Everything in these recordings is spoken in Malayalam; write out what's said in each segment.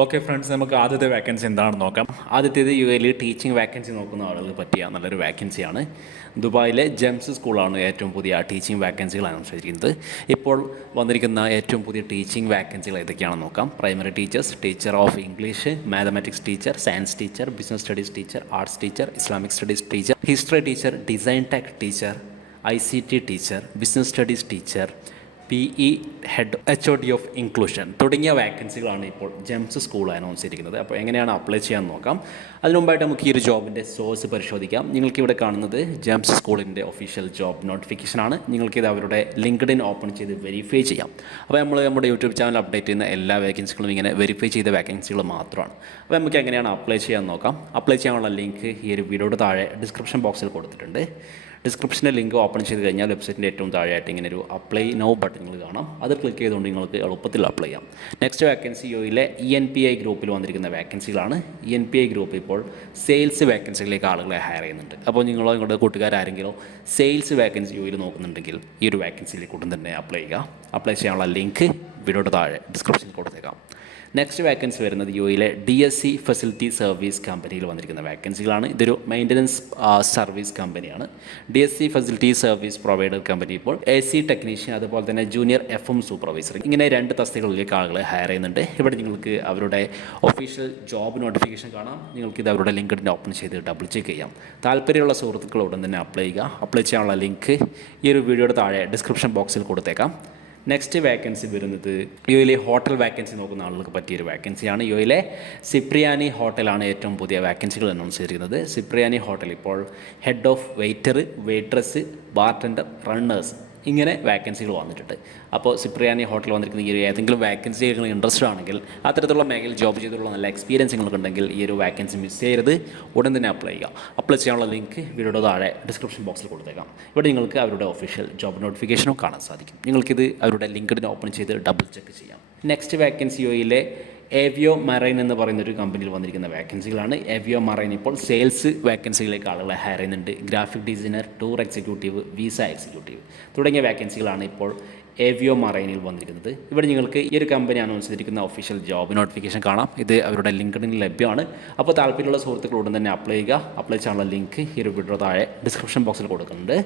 ഓക്കെ ഫ്രണ്ട്സ് നമുക്ക് ആദ്യത്തെ വാക്കൻസി എന്താണെന്ന് നോക്കാം. ആദ്യത്തേത് യു എയിൽ ടീച്ചിങ് വാക്കൻസി നോക്കുന്ന ആളുകൾക്ക് പറ്റിയ നല്ലൊരു വാക്കൻസിയാണ് ദുബായിലെ ജെംസ് സ്കൂളാണ് ഏറ്റവും പുതിയ ടീച്ചിങ് വാക്കൻസികൾ അനൗൺസ് ചെയ്തിരിക്കുന്നത് ഇപ്പോൾ വന്നിരിക്കുന്ന ഏറ്റവും പുതിയ ടീച്ചിങ് വാക്കൻസികൾ ഏതൊക്കെയാണെന്ന് നോക്കാം. Primary teachers teacher of English mathematics teacher science teacher business studies teacher arts teacher Islamic studies teacher history teacher design tech teacher I C T teacher business studies teacher P E head H O D of inclusion തുടങ്ങിയ വാക്കൻസികളാണ് ഇപ്പോൾ ജെംസ് സ്കൂൾ അനൗൺസ് ചെയ്തിരിക്കുന്നത്. അപ്പോൾ എങ്ങനെയാണ് അപ്ലൈ ചെയ്യാൻ നോക്കാം. അതിനുമുമ്പായിട്ട് നമുക്ക് ഈ ഒരു ജോബിന്റെ സോഴ്സ് പരിശോധിക്കാം. നിങ്ങൾക്ക് ഇവിടെ കാണുന്നത് ജെംസ് സ്കൂളിന്റെ ഒഫീഷ്യൽ ജോബ് നോട്ടിഫിക്കേഷനാണ് നിങ്ങൾക്കിത് അവരുടെ ലിങ്ക്ഡിൻ ഓപ്പൺ ചെയ്ത് വെരിഫൈ ചെയ്യാം. അപ്പോൾ നമ്മൾ നമ്മുടെ യൂട്യൂബ് ചാനൽ അപ്ഡേറ്റ് ചെയ്യുന്ന എല്ലാ വേക്കൻസികളും ഇങ്ങനെ വെരിഫൈ ചെയ്ത വേക്കൻസികൾ മാത്രമാണ്. അപ്പോൾ നമുക്ക് എങ്ങനെയാണ് അപ്ലൈ ചെയ്യാൻ നോക്കാം. അപ്ലൈ ചെയ്യാനുള്ള ലിങ്ക് ഈ ഒരു വീഡിയോയുടെ താഴെ ഡിസ്ക്രിപ്ഷൻ ബോക്സിൽ കൊടുത്തിട്ടുണ്ട്. ഡിസ്ക്രിപ്ഷന്റെ ലിങ്ക് ഓപ്പൺ ചെയ്ത് കഴിഞ്ഞാൽ വെബ്സൈറ്റിന്റെ ഏറ്റവും താഴെയായിട്ട് ഇങ്ങനെ ഒരു അപ്ലൈ നോ ബട്ടൺ കാണാം. അത് ക്ലിക്ക് ചെയ്തുകൊണ്ട് നിങ്ങൾക്ക് എളുപ്പത്തിൽ അപ്ലൈ ചെയ്യാം. നെക്സ്റ്റ് വാക്കൻസി യോയിലെ ഇ എൻ പി ഐ ഗ്രൂപ്പിൽ വന്നിരിക്കുന്ന വാക്കൻസികളാണ് E N P I group ഇപ്പോൾ സെയിൽസ് വാക്കൻസികളിലേക്ക് ആളുകളെ ഹയർ ചെയ്യുന്നുണ്ട്. അപ്പോൾ നിങ്ങളോ നിങ്ങളുടെ കൂട്ടുകാരാരെങ്കിലും സെയിൽസ് വാക്കൻസി യോയിൽ നോക്കുന്നുണ്ടെങ്കിൽ ഈ ഒരു വാക്കൻസിയിലേക്ക് ഉടൻ തന്നെ അപ്ലൈ ചെയ്യുക. അപ്ലൈ ചെയ്യാനുള്ള ലിങ്ക് വീഡിയോയുടെ താഴെ ഡിസ്ക്രിപ്ഷനിൽ കൊടുത്തേക്കാം. നെക്സ്റ്റ് വാക്കൻസി വരുന്നത് യു എയിലെ D S C facility service കമ്പനിയിൽ വന്നിരിക്കുന്ന വാക്കൻസികളാണ് ഇതൊരു മെയിന്റനൻസ് സർവീസ് കമ്പനിയാണ് D S C facility service provider company ഇപ്പോൾ എ സി ടെക്നീഷ്യൻ അതുപോലെ തന്നെ ജൂനിയർ എഫ് എം സൂപ്പർവൈസർ ഇങ്ങനെ രണ്ട് തസ്തികളിലേക്ക് ആളുകളെ ഹയർ ചെയ്യുന്നുണ്ട്. ഇവിടെ നിങ്ങൾക്ക് അവരുടെ ഒഫീഷ്യൽ ജോബ് നോട്ടിഫിക്കേഷൻ കാണാം. നിങ്ങൾക്ക് ഇത് അവരുടെ ലിങ്ക്ഡിൻ ഓപ്പൺ ചെയ്ത് ഡബിൾ ചെക്ക് ചെയ്യാം. താല്പര്യമുള്ള സുഹൃത്തുക്കൾ ഉടൻ തന്നെ അപ്ലൈ ചെയ്യുക. അപ്ലൈ ചെയ്യാനുള്ള ലിങ്ക് ഈ ഒരു വീഡിയോയുടെ താഴെ ഡിസ്ക്രിപ്ഷൻ ബോക്സിൽ കൊടുത്തേക്കാം. നെക്സ്റ്റ് വേക്കൻസി വരുന്നത് യുയിലെ ഹോട്ടൽ വേക്കൻസി നോക്കുന്ന ആളുകൾക്ക് പറ്റിയൊരു വേക്കൻസിയാണ് യുയിലെ സിപ്രിയാനി ഹോട്ടലാണ് ഏറ്റവും പുതിയ വേക്കൻസികൾ അനൗൺസ് ചെയ്തിരിക്കുന്നത്. സിപ്രിയാനി ഹോട്ടൽ ഇപ്പോൾ head of waiter waitress bartender runners ഇങ്ങനെ വാക്കൻസികൾ വന്നിട്ടുണ്ട്. അപ്പോൾ സിപ്രിയാനി ഹോട്ടൽ വന്നിരിക്കുന്ന ഈ ഒരു ഏതെങ്കിലും വാക്കൻസി നിങ്ങൾ ഇൻട്രസ്റ്റ് ആണെങ്കിൽ അത്തരത്തിലുള്ള മേഖലയിൽ ജോബ് ചെയ്തിട്ടുള്ള നല്ല എക്സ്പീരിയൻസ് നിങ്ങൾക്ക് ഉണ്ടെങ്കിൽ ഈ ഒരു വാക്കൻസി മിസ് ചെയ്യരുത്. ഉടൻ തന്നെ അപ്ലൈ ചെയ്യുക. അപ്ലൈ ചെയ്യാനുള്ള ലിങ്ക് വീഡിയോയുടെ താഴെ ഡിസ്ക്രിപ്ഷൻ ബോക്സിൽ കൊടുത്തേക്കാം. ഇവിടെ നിങ്ങൾക്ക് അവരുടെ ഒഫീഷ്യൽ ജോബ് നോട്ടിഫിക്കേഷനും കാണാൻ സാധിക്കും. നിങ്ങൾക്കിത് അവരുടെ ലിങ്ക്ഡിൻ ഓപ്പൺ ചെയ്ത് ഡബിൾ ചെക്ക് ചെയ്യാം. നെക്സ്റ്റ് വാക്കൻസിയോയിലെ ഏവിയോ മറൈൻ എന്ന് പറയുന്ന ഒരു കമ്പനിയിൽ വന്നിരിക്കുന്ന വേക്കൻസികളാണ് ഏവിയോ മറൈൻ ഇപ്പോൾ സെയിൽസ് വേക്കൻസികളിലേക്ക് ആളുകളെ ഹയർ ചെയ്യുന്നുണ്ട്. Graphic designer tour executive visa executive തുടങ്ങിയ വേക്കൻസികളാണ് ഇപ്പോൾ ഏവിയോ മറൈനിൽ വന്നിരിക്കുന്നത്. ഇവിടെ നിങ്ങൾക്ക് ഈ ഒരു കമ്പനി അനൗൺസ് ചെയ്തിരിക്കുന്ന ഒഫീഷ്യൽ ജോബ് നോട്ടിഫിക്കേഷൻ കാണാം. ഇത് അവരുടെ ലിങ്ക്ഡിനിൽ ലഭ്യമാണ്. അപ്പോൾ താല്പര്യമുള്ള സുഹൃത്തുക്കൾ ഉടൻ തന്നെ അപ്ലൈ ചെയ്യുക. അപ്ലൈ ചെയ്യാനുള്ള ലിങ്ക് ഈ ഒരു വീഡിയോ താഴെ ഡിസ്ക്രിപ്ഷൻ ബോക്സിൽ കൊടുക്കുന്നുണ്ട്.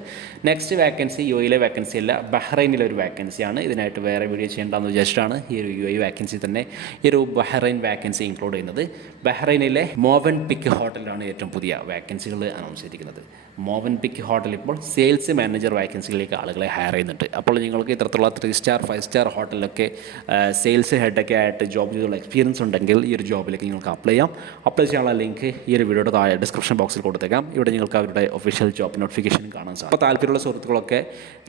നെക്സ്റ്റ് വാക്കൻസി യു എയിലെ വാക്കൻസി അല്ല ബഹ്റൈനിലെ ഒരു വാക്കൻസിയാണ് ഇതിനായിട്ട് വേറെ വീഡിയോ ചെയ്യേണ്ടതെന്ന് വിചാരിച്ചിട്ടാണ് ഈ ഒരു യു എ വാക്കൻസി തന്നെ ഈ ഒരു ബഹ്റൈൻ വാക്കൻസി ഇൻക്ലൂഡ് ചെയ്യുന്നത്. ബഹ്റൈനിലെ മോവൻ പിക്ക് ഹോട്ടലിലാണ് ഏറ്റവും പുതിയ വാക്കൻസികൾ അനൗൺസ് ചെയ്തിരിക്കുന്നത്. മോവൻ പിക്ക് ഹോട്ടൽ ഇപ്പോൾ സെയിൽസ് മാനേജർ വാക്കൻസികളിലേക്ക് ആളുകളെ ഹയർ ചെയ്യുന്നുണ്ട്. അപ്പോൾ നിങ്ങൾക്ക് ഇത്തരത്തിലുള്ള ത്രീ സ്റ്റാർ ഫൈവ് സ്റ്റാർ ഹോട്ടലിലൊക്കെ സെയിൽസ് ഹെഡൊക്കെ ആയിട്ട് ജോബ് ചെയ്തുള്ള എക്സ്പീരിയൻസ് ഉണ്ടെങ്കിൽ ഈ ഒരു ജോബിലേക്ക് നിങ്ങൾക്ക് അപ്ലൈ ചെയ്യാം. അപ്ലൈ ചെയ്യാനുള്ള ലിങ്ക് ഈ ഒരു വീഡിയോയുടെ താഴെ ഡിസ്ക്രിപ്ഷൻ ബോക്സിൽ കൊടുത്തേക്കാം. ഇവിടെ നിങ്ങൾക്ക് അവരുടെ ഒഫീഷ്യൽ ജോബ് നോട്ടിഫിക്കേഷൻ കാണാൻ സാധിക്കും. അപ്പോൾ താല്പര്യമുള്ള സുഹൃത്തുക്കളൊക്കെ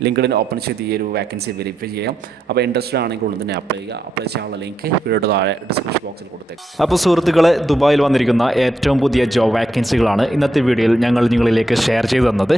ലിങ്ക്ഡിൻ ഓപ്പൺ ചെയ്ത് ഈ ഒരു വാക്കൻസി വെരിഫൈ ചെയ്യാം. അപ്പോൾ ഇൻട്രസ്റ്റഡ് ആണെങ്കിൽ ഉടൻ തന്നെ അപ്ലൈ ചെയ്യുക. അപ്ലൈ ചെയ്യാനുള്ള ലിങ്ക് വീഡിയോയുടെ താഴെ ഡിസ്ക്രിപ്ഷൻ ബോക്സിൽ കൊടുത്തേക്കാം. അപ്പോൾ സുഹൃത്തുക്കളെ ദുബായിൽ വന്നിരിക്കുന്ന ഏറ്റവും പുതിയ ജോബ് വാക്കൻസികളാണ് ഇന്നത്തെ വീഡിയോയിൽ ഞങ്ങൾ നിങ്ങളിലേക്ക് ഷെയർ ചെയ്തു തന്നത്.